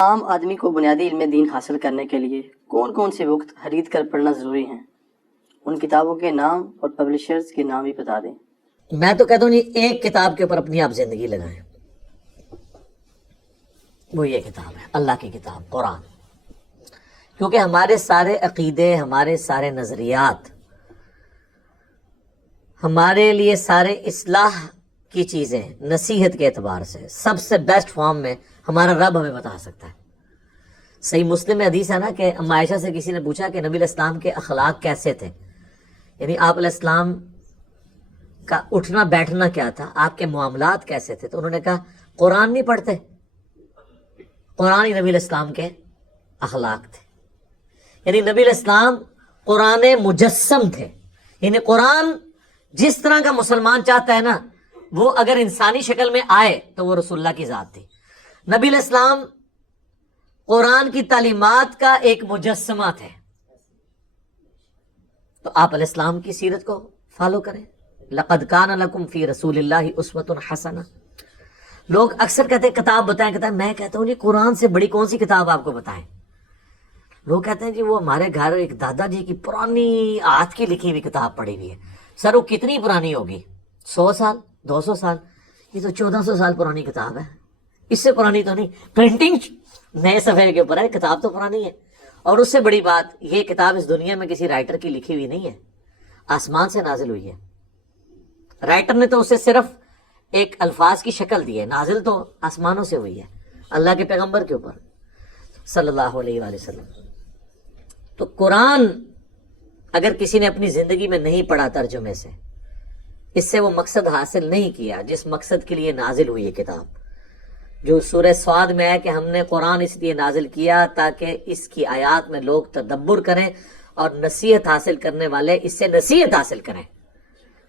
عام آدمی کو بنیادی علم دین حاصل کرنے کے لیے کون کون سے بکس خرید کر پڑھنا ضروری ہیں؟ ان کتابوں کے نام اور پبلشرز کے نام بھی بتا دیں۔ میں تو کہتا ہوں جی ایک کتاب کے اوپر اپنی آپ زندگی لگائیں، وہ یہ کتاب ہے، اللہ کی کتاب قرآن۔ کیونکہ ہمارے سارے عقیدے، ہمارے سارے نظریات، ہمارے لیے سارے اصلاح کی چیزیں نصیحت کے اعتبار سے سب سے بیسٹ فارم میں ہمارا رب ہمیں بتا سکتا ہے۔ صحیح مسلم میں حدیث ہے نا کہ ام عائشہ سے کسی نے پوچھا کہ نبی علیہ السلام کے اخلاق کیسے تھے، یعنی آپ علیہ السلام کا اٹھنا بیٹھنا کیا تھا، آپ کے معاملات کیسے تھے، تو انہوں نے کہا قرآن نہیں پڑھتے، قرآن ہی نبی علیہ السلام کے اخلاق تھے۔ یعنی نبی علیہ السلام قرآن مجسم تھے، یعنی قرآن جس طرح کا مسلمان چاہتا ہے نا، وہ اگر انسانی شکل میں آئے تو وہ رسول اللہ کی ذات تھی۔ نبی علیہ السلام قرآن کی تعلیمات کا ایک مجسمہ تھے، تو آپ علیہ السلام کی سیرت کو فالو کریں۔ لقد کان لکم فی رسول اللہ اسوۃ حسنہ۔ لوگ اکثر کہتے ہیں کتاب بتائیں، میں کہتا ہوں جی قرآن سے بڑی کون سی کتاب آپ کو بتائیں؟ لوگ کہتے ہیں جی وہ ہمارے گھر ایک دادا جی کی پرانی ہاتھ کی لکھی ہوئی کتاب پڑی ہوئی ہے۔ سر وہ کتنی پرانی ہوگی؟ 100 سال، 200 سال؟ یہ تو 1400 سال پرانی کتاب ہے، اس سے پرانی تو نہیں۔ پرنٹنگ نئے صفحے کے اوپر ہے، کتاب تو پرانی ہے۔ اور اس سے بڑی بات، یہ کتاب اس دنیا میں کسی رائٹر کی لکھی ہوئی نہیں ہے، آسمان سے نازل ہوئی ہے۔ رائٹر نے تو اسے صرف ایک الفاظ کی شکل دی ہے، نازل تو آسمانوں سے ہوئی ہے اللہ کے پیغمبر کے اوپر صلی اللہ علیہ وآلہ وسلم۔ تو قرآن اگر کسی نے اپنی زندگی میں نہیں پڑھا ترجمے سے، اس سے وہ مقصد حاصل نہیں کیا جس مقصد کے لیے نازل ہوئی ہے کتاب۔ جو سورہ صاد میں ہے کہ ہم نے قرآن اس لیے نازل کیا تاکہ اس کی آیات میں لوگ تدبر کریں اور نصیحت حاصل کرنے والے اس سے نصیحت حاصل کریں۔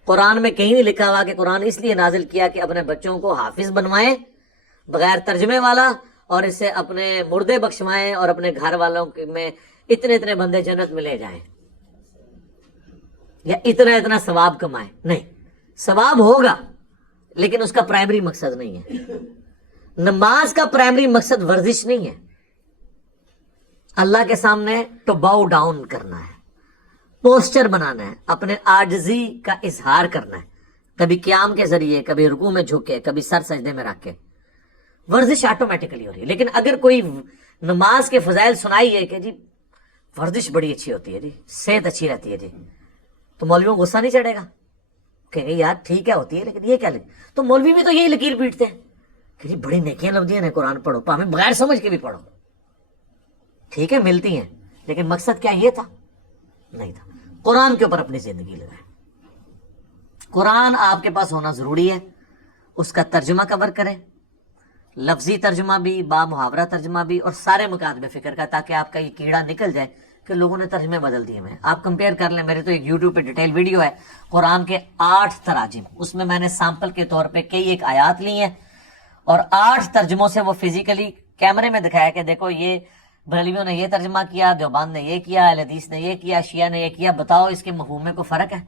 قرآن میں کہیں نہیں لکھا ہوا کہ قرآن اس لیے نازل کیا کہ اپنے بچوں کو حافظ بنوائیں بغیر ترجمے والا، اور اسے اپنے مردے بخشوائیں اور اپنے گھر والوں میں اتنے بندے جنت میں لے جائیں یا اتنا ثواب کمائیں۔ نہیں، ثواب ہوگا لیکن اس کا پرائمری مقصد نہیں ہے۔ نماز کا پرائمری مقصد ورزش نہیں ہے، اللہ کے سامنے ٹو باؤ ڈاؤن کرنا ہے، پوسچر بنانا ہے، اپنے عاجزی کا اظہار کرنا ہے، کبھی قیام کے ذریعے، کبھی رکوع میں جھکے، کبھی سر سجدے میں رکھ کے۔ ورزش آٹومیٹیکلی ہو رہی ہے۔ لیکن اگر کوئی نماز کے فضائل سنائیے کہ جی ورزش بڑی اچھی ہوتی ہے جی، صحت اچھی رہتی ہے جی، تو مولویوں کو غصہ نہیں چڑھے گا؟ کہیں گے یار ٹھیک ہے ہوتی ہے لیکن یہ کیا لکھ، تو مولوی بھی تو یہی لکیر پیٹتے ہیں کہ جی بڑی نیکیاں لفظیاں ہیں، قرآن پڑھو، ہمیں بغیر سمجھ کے بھی پڑھو۔ ٹھیک ہے ملتی ہیں، لیکن مقصد کیا یہ تھا؟ نہیں تھا۔ قرآن کے اوپر اپنی زندگی لگائیں۔ قرآن آپ کے پاس ہونا ضروری ہے، اس کا ترجمہ کور کریں، لفظی ترجمہ بھی، با محاورہ ترجمہ بھی، اور سارے مکاتب فکر کا، تاکہ آپ کا یہ کیڑا نکل جائے کہ لوگوں نے ترجمے بدل دیے ہیں۔ آپ کمپیئر کر لیں، میرے تو ایک یوٹیوب پہ ڈیٹیل ویڈیو ہے قرآن کے 8 تراجم، اس میں میں نے سیمپل کے طور پہ کئی ایک آیات لی ہیں اور 8 ترجموں سے وہ فزیکلی کیمرے میں دکھایا کہ دیکھو یہ بریلویوں نے یہ ترجمہ کیا، دیوبند نے یہ کیا، اہل حدیث نے یہ کیا، شیعہ نے یہ کیا، بتاؤ اس کے مفہوم میں کوئی فرق ہے؟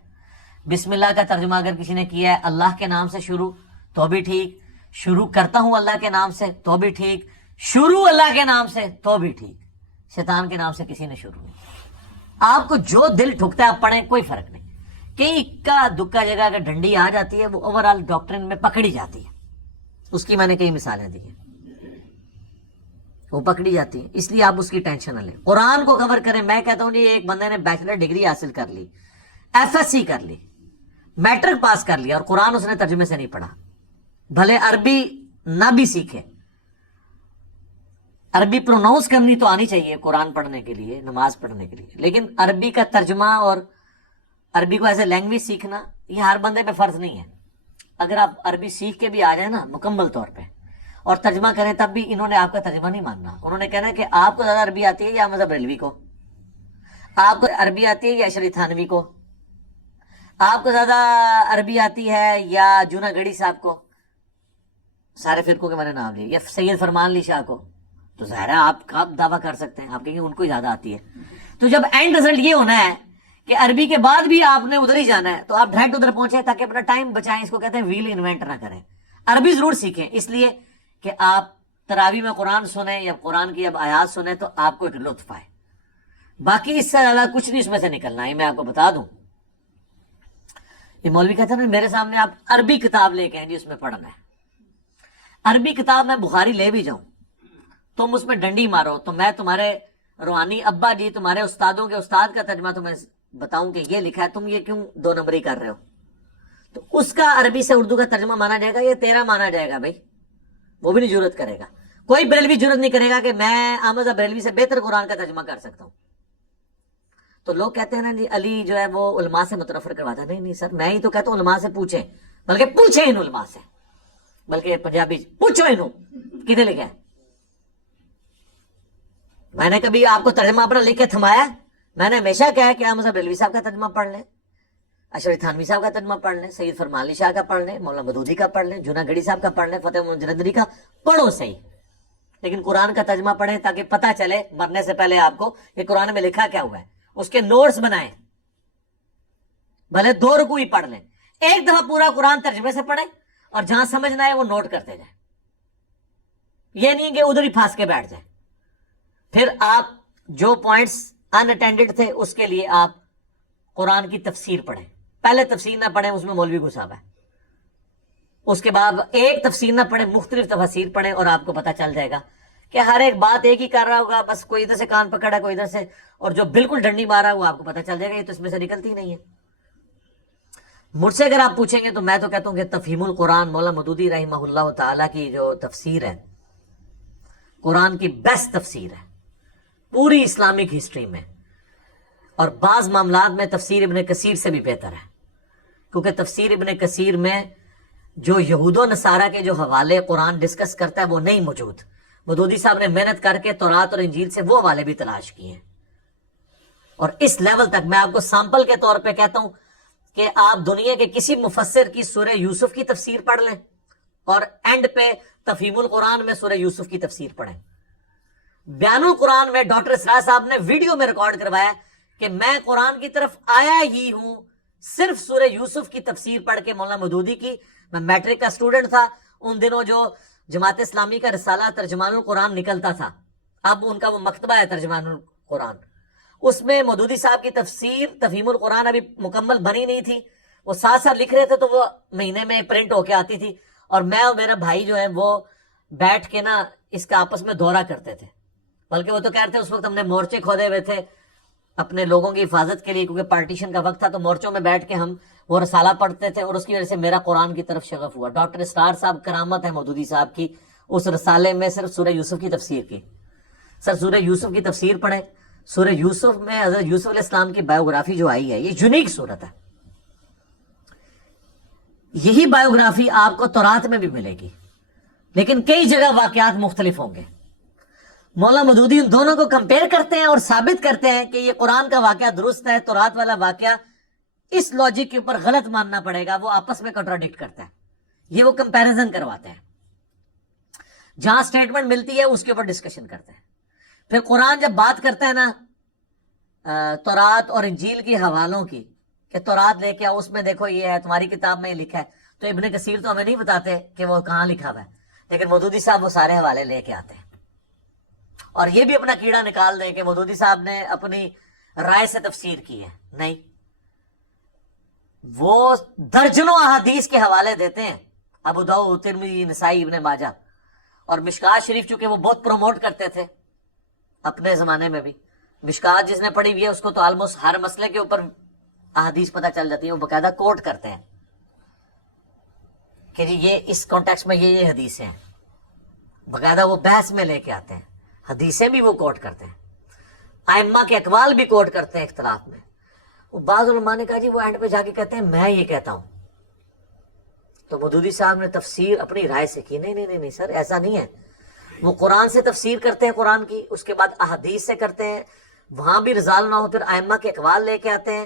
بسم اللہ کا ترجمہ اگر کسی نے کیا ہے اللہ کے نام سے شروع تو بھی ٹھیک، شروع کرتا ہوں اللہ کے نام سے تو بھی ٹھیک، شروع اللہ کے نام سے تو بھی ٹھیک، شیطان کے نام سے کسی نے شروع نہیں۔ آپ کو جو دل ٹھکتا ہے آپ پڑھیں، کوئی فرق نہیں۔ کہیں اکا دکا جگہ اگر ڈنڈی آ جاتی ہے وہ اوور آل ڈاکٹرن میں پکڑی جاتی ہے، اس کی میں نے کئی مثالیں دی ہیں، وہ پکڑی جاتی ہے، اس لیے آپ اس کی ٹینشن نہ لیں۔ قرآن کو کور کریں۔ میں کہتا ہوں ایک بندے نے بیچلر ڈگری حاصل کر لی، ایف ایس سی کر لی، میٹرک پاس کر لیا، اور قرآن اس نے ترجمے سے نہیں پڑھا، بھلے عربی نہ بھی سیکھے، عربی پروناؤنس کرنی تو آنی چاہیے قرآن پڑھنے کے لیے، نماز پڑھنے کے لیے، لیکن عربی کا ترجمہ اور عربی کو ایز اے لینگویج سیکھنا یہ ہر بندے پہ فرض نہیں ہے۔ اگر آپ عربی سیکھ کے بھی آ جائیں نا مکمل طور پہ اور ترجمہ کریں، تب بھی انہوں نے آپ کا ترجمہ نہیں ماننا۔ انہوں نے کہنا ہے کہ آپ کو زیادہ عربی آتی ہے یا مذہب بریلوی کو، آپ کو عربی آتی ہے یا اشری تھانوی کو، آپ کو زیادہ عربی آتی ہے یا جونا گڑی صاحب کو، سارے فرقوں کے میں نے نام لیے، یا سید فرمان علی شاہ کو۔ تو ظاہر ہے آپ دعویٰ کر سکتے ہیں، آپ کہیں گے ان کو ہی زیادہ آتی ہے۔ تو جب اینڈ رزلٹ یہ ہونا ہے کہ عربی کے بعد بھی آپ نے ادھر ہی جانا ہے، تو آپ ڈائریکٹ ادھر پہنچے تاکہ اپنا ٹائم بچائیں۔ اس کو کہتے ہیں ویل انوینٹ نہ کریں، عربی ضرور سیکھیں، اس لیے کہ آپ تراویح میں قرآن سنیں یا قرآن کی اب آیات سنیں تو آپ کو ایک لطف آئے، باقی اس سے زیادہ کچھ نہیں اس میں سے نکلنا ہے. میں آپ کو بتا دوں، یہ مولوی کہتے ہیں میرے سامنے آپ عربی کتاب لے کے آئیں جی اس میں پڑھنا ہے. عربی کتاب میں بخاری لے بھی جاؤں، تم اس میں ڈنڈی مارو تو میں تمہارے روحانی ابا جی، تمہارے استادوں کے استاد کا ترجمہ تمہیں بتاؤں کہ یہ لکھا ہے، تم یہ کیوں 2 نمبری کر رہے ہو؟ تو اس کا عربی سے اردو کا ترجمہ مانا جائے گا، یہ تیرا مانا جائے گا بھائی. وہ بھی نہیں جرت کرے گا، کوئی بریلوی جرت نہیں کرے گا کہ میں احمد بریلوی سے بہتر قرآن کا ترجمہ کر سکتا ہوں. تو لوگ کہتے ہیں نا جی علی جو ہے وہ علماء سے متنفر کرواتا ہے. نہیں نہیں سر، میں ہی تو کہتا ہوں علماء سے پوچھیں، بلکہ پوچھیں ان علماء سے، بلکہ پنجابی پوچھو انہوں کدھر لکھا ہے. میں نے کبھی آپ کو ترجمہ اپنا لکھ کے تھمایا؟ میں نے ہمیشہ کہا ہے کہ احمد بریلوی صاحب کا ترجمہ پڑھ لیں، اشرف تھانوی صاحب کا ترجمہ پڑھ لیں، سید فرمان علی شاہ کا پڑھ لیں، مولانا مودودی کا پڑھ لیں، جناح گڑھی صاحب کا پڑھ لیں، فتح محمد جلندری کا پڑھو صحیح، لیکن قرآن کا ترجمہ پڑھیں تاکہ پتہ چلے مرنے سے پہلے آپ کو کہ قرآن میں لکھا کیا ہوا ہے. اس کے نوٹس بنائیں، بھلے 2 رکوع ہی پڑھ لیں، ایک دفعہ پورا قرآن ترجمے سے پڑھیں اور جہاں سمجھنا ہے وہ نوٹ کرتے جائیں. یہ نہیں کہ ادھر ہی پھانس کے بیٹھ جائیں. پھر آپ جو پوائنٹس ان اٹینڈڈ تھے اس کے لیے آپ قرآن کی تفسیر پڑھیں. پہلے تفسیر نہ پڑھیں، اس میں مولوی گھسا ہوا ہے. اس کے بعد ایک تفسیر نہ پڑھیں، مختلف تفاسیر پڑھیں اور آپ کو پتہ چل جائے گا کہ ہر ایک بات ایک ہی کر رہا ہوگا، بس کوئی ادھر سے کان پکڑا کوئی ادھر سے، اور جو بالکل ڈنڈی مارا وہ آپ کو پتہ چل جائے گا یہ تو اس میں سے نکلتی نہیں ہے. مجھ سے اگر آپ پوچھیں گے تو میں تو کہتا ہوں کہ تفہیم القرآن مولانا مودودی رحمہ اللہ تعالیٰ کی جو تفسیر ہے، قرآن کی بیسٹ تفسیر ہے پوری اسلامک ہسٹری میں، اور بعض معاملات میں تفسیر ابن کثیر سے بھی بہتر ہے، کیونکہ تفسیر ابن کثیر میں جو یہود و نصارہ کے جو حوالے قرآن ڈسکس کرتا ہے وہ نہیں موجود. مودودی صاحب نے محنت کر کے تورات اور انجیل سے وہ حوالے بھی تلاش کیے ہیں. اور اس لیول تک میں آپ کو سامپل کے طور پہ کہتا ہوں کہ آپ دنیا کے کسی مفسر کی سورہ یوسف کی تفسیر پڑھ لیں اور اینڈ پہ تفہیم القرآن میں سورہ یوسف کی تفسیر پڑھیں. بیان القرآن میں ڈاکٹر اسرار صاحب نے ویڈیو میں ریکارڈ کروایا کہ میں قرآن کی طرف آیا ہی ہوں صرف سورہ یوسف کی تفسیر پڑھ کے. مولانا مودودی کی، میں میٹرک کا اسٹوڈنٹ تھا ان دنوں، جو جماعت اسلامی کا رسالہ ترجمان القرآن نکلتا تھا، اب ان کا وہ مکتبہ ہے ترجمان القرآن، اس میں مودودی صاحب کی تفسیر تفہیم القرآن ابھی مکمل بنی نہیں تھی، وہ ساتھ ساتھ لکھ رہے تھے تو وہ مہینے میں پرنٹ ہو کے آتی تھی، اور میں اور میرا بھائی جو ہے وہ بیٹھ کے نا اس کا آپس میں دورہ کرتے تھے. بلکہ وہ تو کہتے ہیں اس وقت ہم نے مورچے کھودے ہوئے تھے اپنے لوگوں کی حفاظت کے لیے، کیونکہ پارٹیشن کا وقت تھا، تو مورچوں میں بیٹھ کے ہم وہ رسالہ پڑھتے تھے، اور اس کی وجہ سے میرا قرآن کی طرف شغف ہوا. ڈاکٹر اسرار صاحب کرامت ہے مودودی صاحب کی، اس رسالے میں صرف سورہ یوسف کی تفسیر کی. سر سورہ یوسف کی تفسیر پڑھیں. سورہ یوسف میں حضرت یوسف علیہ السلام کی بایوگرافی جو آئی ہے یہ یونیک صورت ہے. یہی بایوگرافی آپ کو تورات میں بھی ملے گی، لیکن کئی جگہ واقعات مختلف ہوں گے. مولانا مودودی ان دونوں کو کمپیئر کرتے ہیں اور ثابت کرتے ہیں کہ یہ قرآن کا واقعہ درست ہے، تورات والا واقعہ اس لاجک کے اوپر غلط ماننا پڑے گا، وہ آپس میں کنٹراڈکٹ کرتا ہے. یہ وہ کمپیریزن کرواتے ہیں، جہاں سٹیٹمنٹ ملتی ہے اس کے اوپر ڈسکشن کرتے ہیں. پھر قرآن جب بات کرتا ہے نا تورات اور انجیل کی حوالوں کی، کہ تورات لے کے آؤ اس میں دیکھو یہ ہے، تمہاری کتاب میں یہ لکھا ہے، تو ابن کثیر تو ہمیں نہیں بتاتے کہ وہ کہاں لکھا ہوا ہے، لیکن مودودی صاحب وہ سارے حوالے لے کے آتے ہیں. اور یہ بھی اپنا کیڑا نکال دیں کہ مودودی صاحب نے اپنی رائے سے تفسیر کی ہے. نہیں، وہ درجنوں احادیث کے حوالے دیتے ہیں، ابو داؤد، ترمذی، نسائی، ابن ماجہ، اور مشکات شریف چونکہ وہ بہت پروموٹ کرتے تھے اپنے زمانے میں بھی. مشکات جس نے پڑھی ہوئی ہے اس کو تو آلموسٹ ہر مسئلے کے اوپر احادیث پتہ چل جاتی ہیں، وہ باقاعدہ کوٹ کرتے ہیں کہ جی یہ اس کانٹیکسٹ میں یہ حدیثیں ہیں، باقاعدہ وہ بحث میں لے کے آتے ہیں. حدیثیں بھی وہ کوٹ کرتے ہیں، ائمہ کے اقوال بھی کوٹ کرتے ہیں اختلاف میں. وہ بعض علماء نے کہا جی وہ اینڈ پہ جا کے کہتے ہیں میں یہ کہتا ہوں، تو مودودی صاحب نے تفسیر اپنی رائے سے کی. نہیں نہیں نہیں نہیں سر، ایسا نہیں ہے. وہ قرآن سے تفسیر کرتے ہیں قرآن کی، اس کے بعد احادیث سے کرتے ہیں، وہاں بھی رضال نہ ہو پھر ائمہ کے اقوال لے کے آتے ہیں،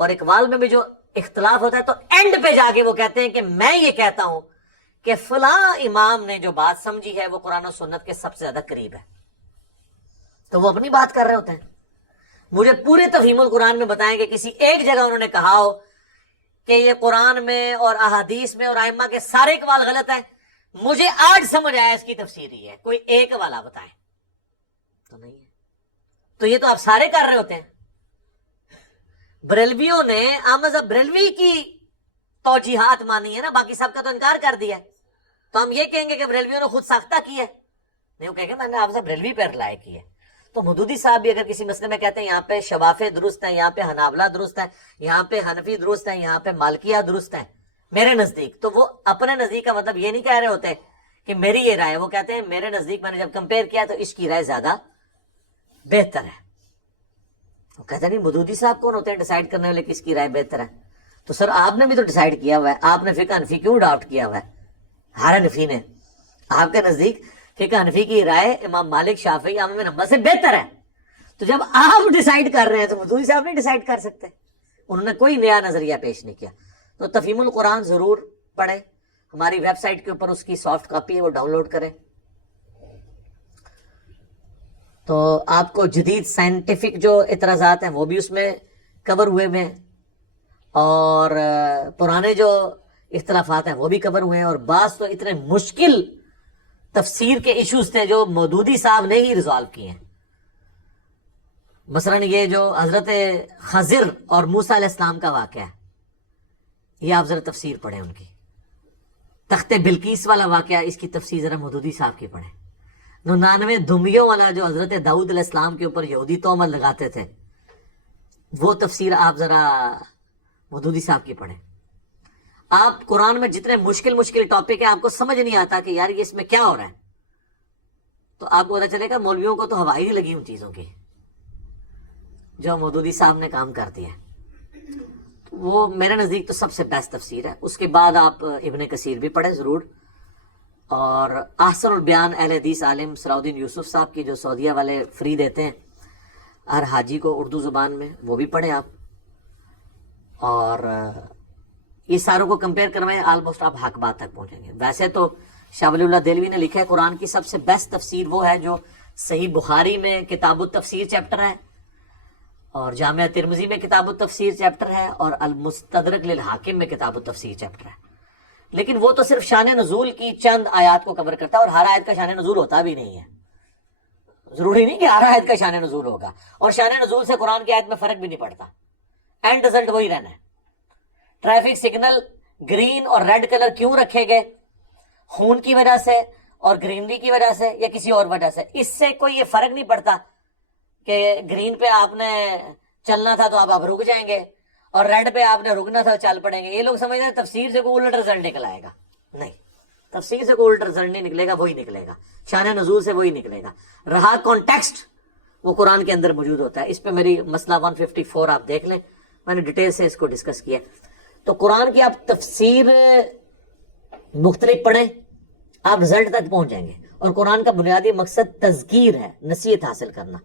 اور اقوال میں بھی جو اختلاف ہوتا ہے تو اینڈ پہ جا کے وہ کہتے ہیں کہ میں یہ کہتا ہوں کہ فلاں امام نے جو بات سمجھی ہے وہ قرآن و سنت کے سب سے زیادہ قریب ہے. تو وہ اپنی بات کر رہے ہوتے ہیں. مجھے پورے تفہیم القرآن میں بتائیں کہ کسی ایک جگہ انہوں نے کہا ہو کہ یہ قرآن میں اور احادیث میں اور ائمہ کے سارے اقوال غلط ہیں، مجھے آج سمجھ آیا اس کی تفسیر یہ ہے، کوئی ایک والا بتائیں تو نہیں ہے. تو یہ تو آپ سارے کر رہے ہوتے ہیں. بریلویوں نے احمد بریلوی کی توجیحات مانی ہے نا، باقی سب کا تو انکار کر دیا ہے. تو ہم یہ کہیں گے کہ بریلویوں نے خود ساختہ کی ہے؟ نہیں، وہ کہیں گے میں نے احمد بریلوی پہ رائے کی ہے. تو مودودی صاحب بھی اگر کسی مسئلے میں کہتے ہیں یہاں پہ شوافے درست ہیں، یہاں پہ حنابلہ درست ہیں، یہاں پہ حنفی درست ہیں، یہاں پہ مالکیہ درست ہیں میرے نزدیک، تو وہ اپنے نزدیک کا مطلب یہ نہیں کہہ رہے ہوتے کہ میری یہ رائے، وہ کہتے ہیں میرے نزدیک میں نے جب کمپیئر کیا تو اس کی رائے زیادہ بہتر ہے. وہ کہتے نہیں مودودی صاحب کون ہوتے ہیں ڈیسائیڈ کرنے والے کس کی رائے بہتر ہے؟ تو سر آپ نے بھی تو ڈیسائیڈ کیا ہوا ہے، آپ نے فقہ حنفی کیوں اڈاپٹ کیا ہوا ہے؟ ہر حنفی نے. آپ کے نزدیک فقہ حنفی کی رائے امام مالک شافعی احمد بن حنبل سے بہتر ہے. تو جب آپ ڈیسائیڈ کر رہے ہیں تو مودودی صاحب نہیں ڈیسائیڈ کر سکتے. انہوں نے کوئی نیا نظریہ پیش نہیں کیا. تو تفہیم القرآن ضرور پڑھیں، ہماری ویب سائٹ کے اوپر اس کی سافٹ کاپی ہے، وہ ڈاؤن لوڈ کریں. تو آپ کو جدید سائنٹیفک جو اعتراضات ہیں وہ بھی اس میں کور ہوئے ہوئے ہیں، اور پرانے جو اختلافات ہیں وہ بھی کور ہوئے ہیں، اور بعض تو اتنے مشکل تفسیر کے ایشوز تھے جو مودودی صاحب نے ہی ریزالو کیے ہیں. مثلا یہ جو حضرت خضر اور موسیٰ علیہ السلام کا واقعہ ہے، یہ آپ ذرا تفسیر پڑھیں ان کی. تخت بلقیس والا واقعہ، اس کی تفسیر ذرا مودودی صاحب کی پڑھیں. 99 دھمبیوں والا جو حضرت داؤد علیہ السلام کے اوپر یہودی تہمت لگاتے تھے، وہ تفسیر آپ ذرا مودودی صاحب کی پڑھیں. آپ قرآن میں جتنے مشکل ٹاپک ہیں آپ کو سمجھ نہیں آتا کہ یار یہ اس میں کیا ہو رہا ہے، تو آپ کو پتا چلے گا مولویوں کو تو ہوا ہی نہیں لگی ان چیزوں کی جو مودودی صاحب نے کام کر دیا. وہ میرے نزدیک تو سب سے بیسٹ تفسیر ہے. اس کے بعد آپ ابن کثیر بھی پڑھیں ضرور، اور احسن البیان اہل حدیث عالم صلاح الدین یوسف صاحب کی جو سعودیہ والے فری دیتے ہیں ہر حاجی کو اردو زبان میں، وہ بھی پڑھیں آپ. اور یہ ساروں کو کمپیئر کروائیں، آلموسٹ آپ حق بات تک پہنچیں گے. ویسے تو شاہ ولی اللہ دہلوی نے لکھا ہے قرآن کی سب سے بیسٹ تفسیر وہ ہے جو صحیح بخاری میں کتاب التفسیر چیپٹر ہے، اور جامعہ ترمذی میں کتاب التفسیر چیپٹر ہے، اور المستدرک للحاکم میں کتاب التفسیر چیپٹر ہے. لیکن وہ تو صرف شان نزول کی چند آیات کو کور کرتا ہے، اور ہر آیت کا شان نزول ہوتا بھی نہیں ہے. ضروری نہیں کہ ہر آیت کا شان نزول ہوگا، اور شان نزول سے قرآن کی آیت میں فرق بھی نہیں پڑتا، اینڈ رزلٹ وہی رہنا ہے. ٹریفک سگنل گرین اور ریڈ کلر کیوں رکھے گئے؟ خون کی وجہ سے اور گرینری کی وجہ سے یا کسی اور وجہ سے؟ اس سے کوئی یہ فرق نہیں پڑتا کہ گرین پہ آپ نے چلنا تھا تو آپ رک جائیں گے، اور ریڈ پہ آپ نے رکنا تھا چل پڑیں گے. یہ لوگ سمجھتے ہیں تفسیر سے کوئی الٹ رزلٹ نکل آئے گا. نہیں، تفسیر سے کوئی الٹ رزلٹ نہیں نکلے گا، وہی نکلے گا شان نزول سے، وہی نکلے گا. رہا کانٹیکسٹ، وہ قرآن کے اندر موجود ہوتا ہے. اس پہ میری مسئلہ 154 آپ دیکھ لیں، میں نے ڈیٹیل سے اس کو ڈسکس کیا. تو قرآن کی آپ تفسیر مختلف پڑھیں، آپ رزلٹ تک پہنچ جائیں گے. اور قرآن کا بنیادی مقصد تذکیر ہے، نصیحت حاصل کرنا.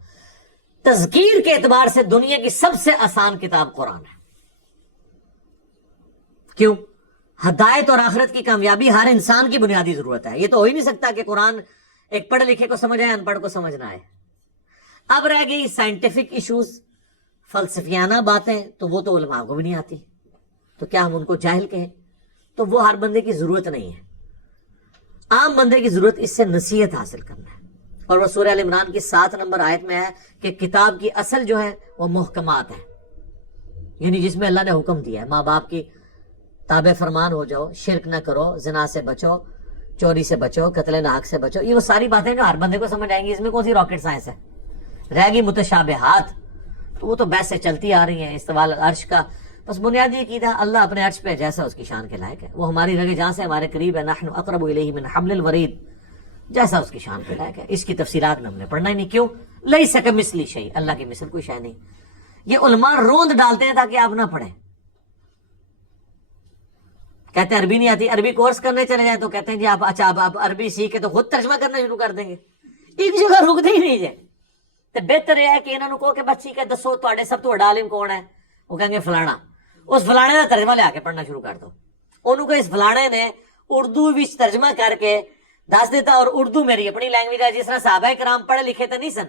تذکیر کے اعتبار سے دنیا کی سب سے آسان کتاب قرآن ہے. کیوں؟ ہدایت اور آخرت کی کامیابی ہر انسان کی بنیادی ضرورت ہے. یہ تو ہو ہی نہیں سکتا کہ قرآن ایک پڑھے لکھے کو سمجھ آئے، ان پڑھ کو سمجھ نہ آئے. اب رہ گئی سائنٹیفک ایشوز، فلسفیانہ باتیں، تو وہ تو علماء کو بھی نہیں آتی، تو کیا ہم ان کو جاہل کہیں؟ تو وہ ہر بندے کی ضرورت نہیں ہے. عام بندے کی ضرورت اس سے نصیحت حاصل کرنا ہے. اور وہ سورہ ال عمران کی 7 نمبر آیت میں ہے کہ کتاب کی اصل جو ہے وہ محکمات ہیں، یعنی جس میں اللہ نے حکم دیا ہے ماں باپ کی تابع فرمان ہو جاؤ، شرک نہ کرو، زنا سے بچو، چوری سے بچو، قتل ناحق سے بچو. یہ وہ ساری باتیں جو ہر بندے کو سمجھ آئیں گی. اس میں کون سی راکٹ سائنس ہے؟ رہ گئی متشابہات، تو وہ تو بحث سے چلتی آ رہی ہیں. استواء عرش کا بس بنیادی عقیدہ اللہ اپنے عرش پہ جیسا اس کی شان کے لائق ہے، وہ ہماری رگے جہاں سے ہمارے قریب ہے. نحن اقرب الیہ من حبل الورید، جیسا اس کی شان کے لائق ہے. اس کی تفسیرات میں ہم نے پڑھنا ہی نہیں. کیوں؟ لیس کمثلہ شیء، اللہ کی مثل کوئی شے نہیں. یہ علماء روند ڈالتے ہیں تاکہ آپ نہ پڑھیں. کہتے ہیں عربی نہیں آتی، عربی کورس کرنے چلے جائیں تو کہتے ہیں جی آپ عربی سیکھ کے تو خود ترجمہ کرنا شروع کر دیں گے. ایک جگہ رکتے ہی نہیں جائے. تو بہتر یہ ہے کہ انہوں کو کہ بچی کے دسو تواڈے سب تو بڑا عالم کون ہے؟ وہ کہیں گے فلانا. اس فلانے کا ترجمہ لے آ کے پڑھنا شروع کر دو. انہوں کو اس فلانے نے اردو وچ ترجمہ کر کے دس دیتا، اور اردو میری اپنی لینگویج ہے. جس طرح صحابہ کرام پڑھے لکھے تو نہیں سن،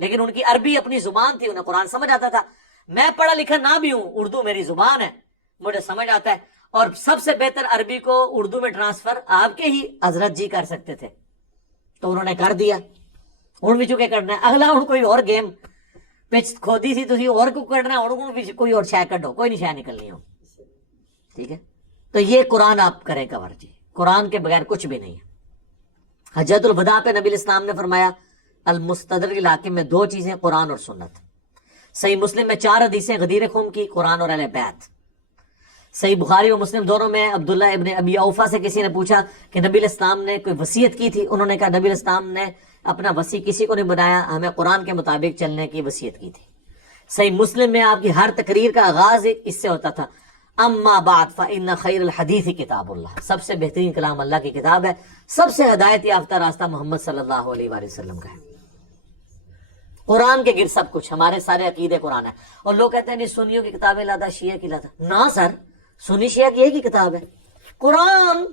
لیکن ان کی عربی اپنی زبان تھی، انہیں قرآن سمجھ آتا تھا. میں پڑھا لکھا نہ بھی ہوں، اردو میری زبان ہے، مجھے سمجھ آتا ہے. اور سب سے بہتر عربی کو اردو میں ٹرانسفر آپ کے ہی حضرت جی کر سکتے تھے، تو انہوں نے کر دیا. ہوں بھی چکے کرنا ہے اگلا، ہوں کوئی اور گیم پچ کھودی سی تھی اور کو کرنا ہے، ہوں بھی کوئی اور شے کڈو، کوئی نہیں شے نکلنی ہو. ٹھیک ہے، تو یہ قرآن آپ کریں کور جی، قرآن کے بغیر کچھ بھی نہیں ہے. حجۃ الوداع پہ نبی اسلام نے فرمایا المستدرک الحاکم میں 2 چیزیں قرآن اور سنت. صحیح مسلم میں 4 حدیثیں غدیر خم کی، قرآن اور اہل بیت. صحیح بخاری اور مسلم دونوں میں عبداللہ ابن ابی اوفا سے کسی نے پوچھا کہ نبی اسلام نے کوئی وصیت کی تھی، انہوں نے کہا نبی اسلام نے اپنا وصی کسی کو نہیں بنایا، ہمیں قرآن کے مطابق چلنے کی وصیت کی تھی. صحیح مسلم میں آپ کی ہر تقریر کا آغاز اس سے ہوتا تھا اما بعد فإن خیر الحدیث کتاب اللہ، سب سے بہترین کلام اللہ کی کتاب ہے، سب سے ہدایت یافتہ راستہ محمد صلی اللہ علیہ وآلہ وسلم کا ہے. قرآن کے گرد سب کچھ، ہمارے سارے عقیدے قرآن ہے. اور لوگ کہتے ہیں نہیں سنیوں کی کتابیں لادا، شیعہ کی لادا. نہ سر، سنی شیعہ کی ایک ہی کتاب ہے قرآن.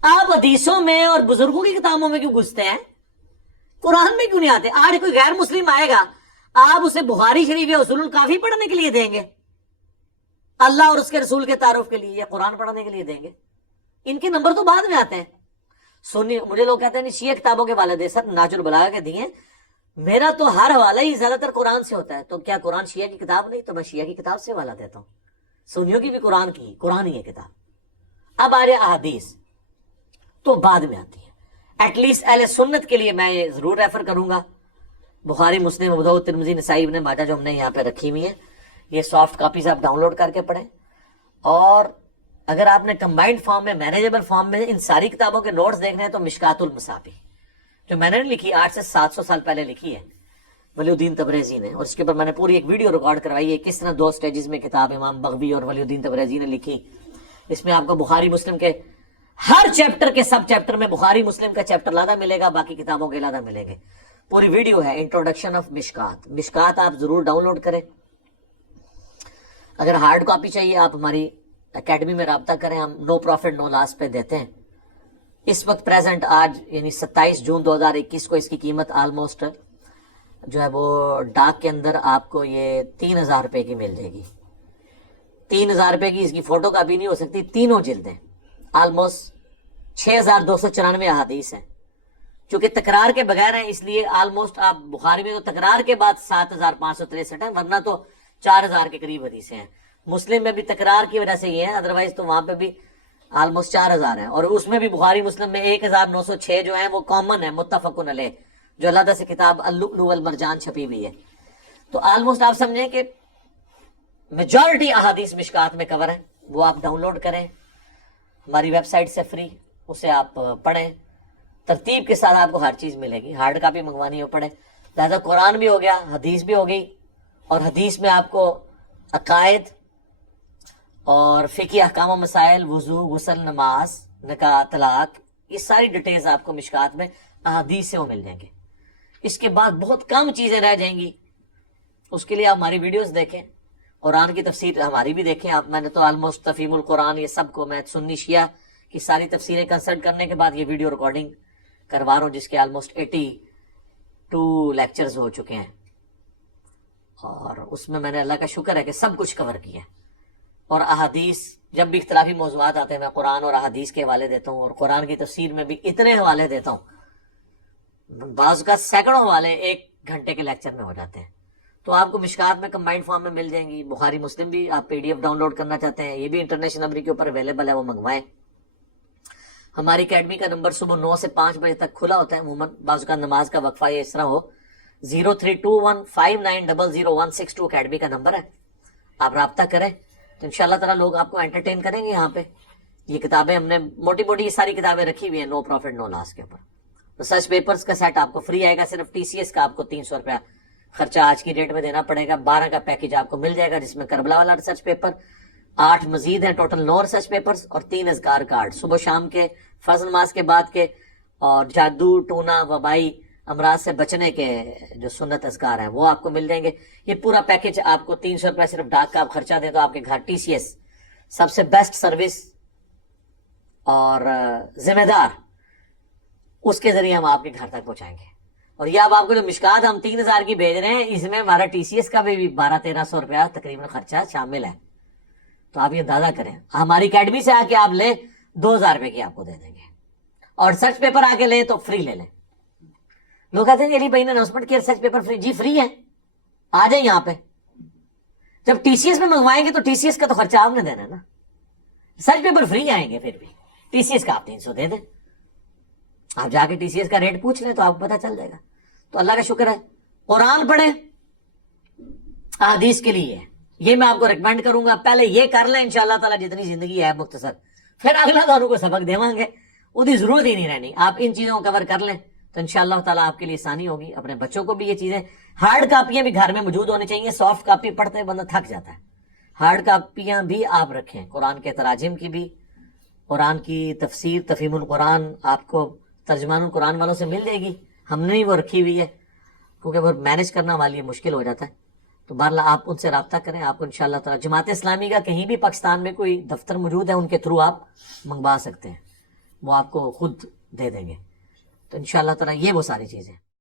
آپ حدیثوں میں اور بزرگوں کی کتابوں میں کیوں گھستے ہیں؟ قرآن میں کیوں نہیں آتے؟ آج کوئی غیر مسلم آئے گا، آپ اسے بخاری شریف یا اصول الکافی پڑھنے کے لیے دیں گے، اللہ اور اس کے رسول کے تعارف کے لیے، یا قرآن پڑھنے کے لیے دیں گے؟ ان کے نمبر تو بعد میں آتے ہیں. سنی مجھے لوگ کہتے ہیں نہیں شیعہ کتابوں کے حوالے دے، سر ناج البلاغہ کے دیے، میرا تو ہر حوالہ ہی زیادہ تر قرآن سے ہوتا ہے. تو کیا قرآن شیعہ کی کتاب نہیں؟ تو میں شیعہ کی کتاب سے حوالہ دیتا ہوں. سنیوں کی بھی قرآن کی، قرآن ہی ہے کتاب. اب آ رہے احادیث تو بعد میں آتی ہے. ایٹ لیسٹ اہل سنت کے لیے میں یہ ضرور ریفر کروں گا، بخاری مسلم ابو داؤد ترمذی نسائی ابن ماجہ جو ہم نے یہاں پہ رکھی ہوئی ہیں، یہ سافٹ کاپیز آپ ڈاؤن لوڈ کر کے پڑھیں. اور اگر آپ نے کمبائنڈ فارم میں، مینیجبل فارم میں ان ساری کتابوں کے نوٹس دیکھنے ہیں تو مشکات المصابیح جو میں نے لکھی 800 سے 700 سال پہلے لکھی ہے ولی الدین تبریزی نے، اور اس کے اوپر میں نے پوری ایک ویڈیو ریکارڈ کروائی ہے کس طرح 2 سٹیجز میں کتاب امام بغوی اور ولی الدین تبریزی نے لکھی. اس میں آپ کو بخاری مسلم کے ہر چیپٹر کے سب چیپٹر میں بخاری مسلم کا چیپٹر علیحدہ ملے گا، باقی کتابوں کے علیحدہ ملیں گے. پوری ویڈیو ہے انٹروڈکشن آف مشکات. مشکات آپ ضرور ڈاؤن لوڈ کریں. اگر ہارڈ کاپی چاہیے آپ ہماری اکیڈمی میں رابطہ کریں، ہم نو پروفٹ نو لاس پہ دیتے ہیں. اس وقت پریزنٹ آج یعنی 27 جون 2021 کو اس کی قیمت آلموسٹ جو ہے وہ ڈاک کے اندر آپ کو یہ 3000 روپے کی مل جائے گی. 3000 روپے کی اس کی فوٹو کاپی نہیں ہو سکتی. تینوں جلدیں آلموسٹ 6294 احادیث ہیں. چونکہ تکرار کے بغیر ہیں اس لیے آلموسٹ آپ بخاری میں تو تکرار کے بعد 7563 ہیں، ورنہ تو 4000 کے قریب حدیثیں ہیں. مسلم میں بھی تکرار کی وجہ سے یہ ہیں، ادروائز تو وہاں پہ بھی آلموسٹ 4000 ہیں. اور اس میں بھی بخاری مسلم میں 1906 جو ہیں وہ کامن ہے، متفقن علیہ، جو علیحدہ سے کتاب اللؤلؤ والمرجان چھپی ہوئی ہے. تو آلموسٹ آپ سمجھیں کہ میجورٹی احادیث مشکات میں کور ہیں. وہ آپ ڈاؤن لوڈ کریں ہماری ویب سائٹ سے فری، اسے آپ پڑھیں، ترتیب کے ساتھ آپ کو ہر چیز ملے گی. ہارڈ کاپی منگوانی ہو پڑے. لہذا قرآن بھی ہو گیا، حدیث بھی ہو گئی، اور حدیث میں آپ کو عقائد اور فقہی احکام و مسائل، وضو، غسل، نماز، نکاح، طلاق، یہ ساری ڈیٹیلز آپ کو مشکات میں احادیث سے وہ مل جائیں گے. اس کے بعد بہت کم چیزیں رہ جائیں گی، اس کے لیے آپ ہماری ویڈیوز دیکھیں، قرآن کی تفسیر ہماری بھی دیکھیں آپ. میں نے تو آلموسٹ تفہیم القرآن یہ سب کو میں سنی شیعہ کی ساری تفسیریں کنسلٹ کرنے کے بعد یہ ویڈیو ریکارڈنگ کروا رہا ہوں، جس کے آلموسٹ 82 لیکچرز ہو چکے ہیں. اور اس میں نے اللہ کا شکر ہے کہ سب کچھ کور کیا ہے. اور احادیث جب بھی اختلافی موضوعات آتے ہیں میں قرآن اور احادیث کے حوالے دیتا ہوں، اور قرآن کی تفسیر میں بھی اتنے حوالے دیتا ہوں، بعض کا سینکڑوں حوالے 1 گھنٹے کے لیکچر میں ہو جاتے ہیں. تو آپ کو مشکات میں کمبائنڈ فارم میں مل جائیں گی. بخاری مسلم بھی آپ PDF ڈاؤن لوڈ کرنا چاہتے ہیں، یہ بھی انٹرنیشنل نمبر کے اوپر اویلیبل ہے، وہ منگوائیں. ہماری اکیڈمی کا نمبر صبح 9 سے 5 بجے تک کھلا ہوتا ہے. عموماً بعض کا نماز کا وقفہ یہ اس طرح ہو. 032159000162 اکیڈمی کا نمبر ہے، آپ رابطہ کریں تو انشاءاللہ تعالیٰ لوگ آپ کو انٹرٹین کریں گے. یہاں پہ یہ کتابیں ہم نے موٹی موٹی یہ ساری کتابیں رکھی ہوئی ہیں نو پروفٹ نو لاس کے اوپر. ریسرچ پیپرز کا سیٹ آپ کو فری آئے گا، صرف TCS کا آپ کو 300 روپیہ خرچہ آج کی ڈیٹ میں دینا پڑے گا. 12 کا پیکج آپ کو مل جائے گا جس میں کربلا والا ریسرچ پیپر، 8 مزید ہیں، ٹوٹل 9 ریسرچ پیپرز اور 3 اذکار کارڈ صبح شام کے، فرض نماز کے بعد کے، اور جادو ٹونا وبائی امراض سے بچنے کے جو سنت اذکار ہیں وہ آپ کو مل جائیں گے. یہ پورا پیکج آپ کو 300 روپے صرف ڈاک کا آپ خرچہ دیں تو آپ کے گھر TCS سب سے بیسٹ سروس اور ذمہ دار، اس کے ذریعے ہم آپ کے گھر تک پہنچائیں گے. اور یہ اب آپ کو جو مشکات ہم 3000 کی بھیج رہے ہیں، اس میں ہمارا TCS کا بھی 1200-1300 روپیہ تقریباً خرچہ شامل ہے. تو آپ یہ اندازہ کریں, ہماری اکیڈمی سے آ کے آپ لیں 2,000 روپے کی آپ کو دے دیں گے, اور سرچ پیپر آ کے لیں تو فری لے لیں. لوگ کہتے ہیں علی بھائی نے اناؤنسمنٹ کیا سرچ پیپر فری. جی فری ہے, آ جائیں یہاں پہ. جب ٹی سی ایس میں منگوائیں گے تو ٹی سی ایس کا تو خرچہ آپ نے دینا ہے نا. سرچ پیپر فری آئیں گے, پھر بھی ٹی سی ایس کا آپ 300 دے دیں. آپ جا کے ٹی سی ایس کا ریٹ پوچھ لیں تو آپ کو پتا چل جائے گا. تو اللہ کا شکر ہے, قرآن پڑھیں, احادیث کے لیے یہ میں آپ کو ریکمینڈ کروں گا. پہلے یہ کر لیں انشاءاللہ تعالیٰ, جتنی زندگی ہے مختصر, پھر اگلا دوروں کو سبق دیوان گے, وہ ضرورت ہی نہیں رہنی. آپ ان چیزوں کو کور کر لیں تو انشاءاللہ تعالیٰ آپ کے لیے آسانی ہوگی. اپنے بچوں کو بھی یہ چیزیں, ہارڈ کاپیاں بھی گھر میں موجود ہونی چاہیے. سافٹ کاپی پڑھتے بندہ تھک جاتا ہے, ہارڈ کاپیاں بھی آپ رکھیں. قرآن کے تراجم کی بھی, قرآن کی تفسیر تفہیم القرآن آپ کو ترجمان القرآن والوں سے مل جائے گی. ہم نے ہی وہ رکھی ہوئی ہے, کیونکہ وہ مینج کرنا والی مشکل ہو جاتا ہے. تو بہرحال آپ ان سے رابطہ کریں. آپ کو انشاءاللہ تعالیٰ جماعت اسلامی کا کہیں بھی پاکستان میں کوئی دفتر موجود ہے, ان کے تھرو آپ منگوا سکتے ہیں, وہ آپ کو خود دے دیں گے. تو انشاءاللہ تعالیٰ یہ وہ ساری چیزیں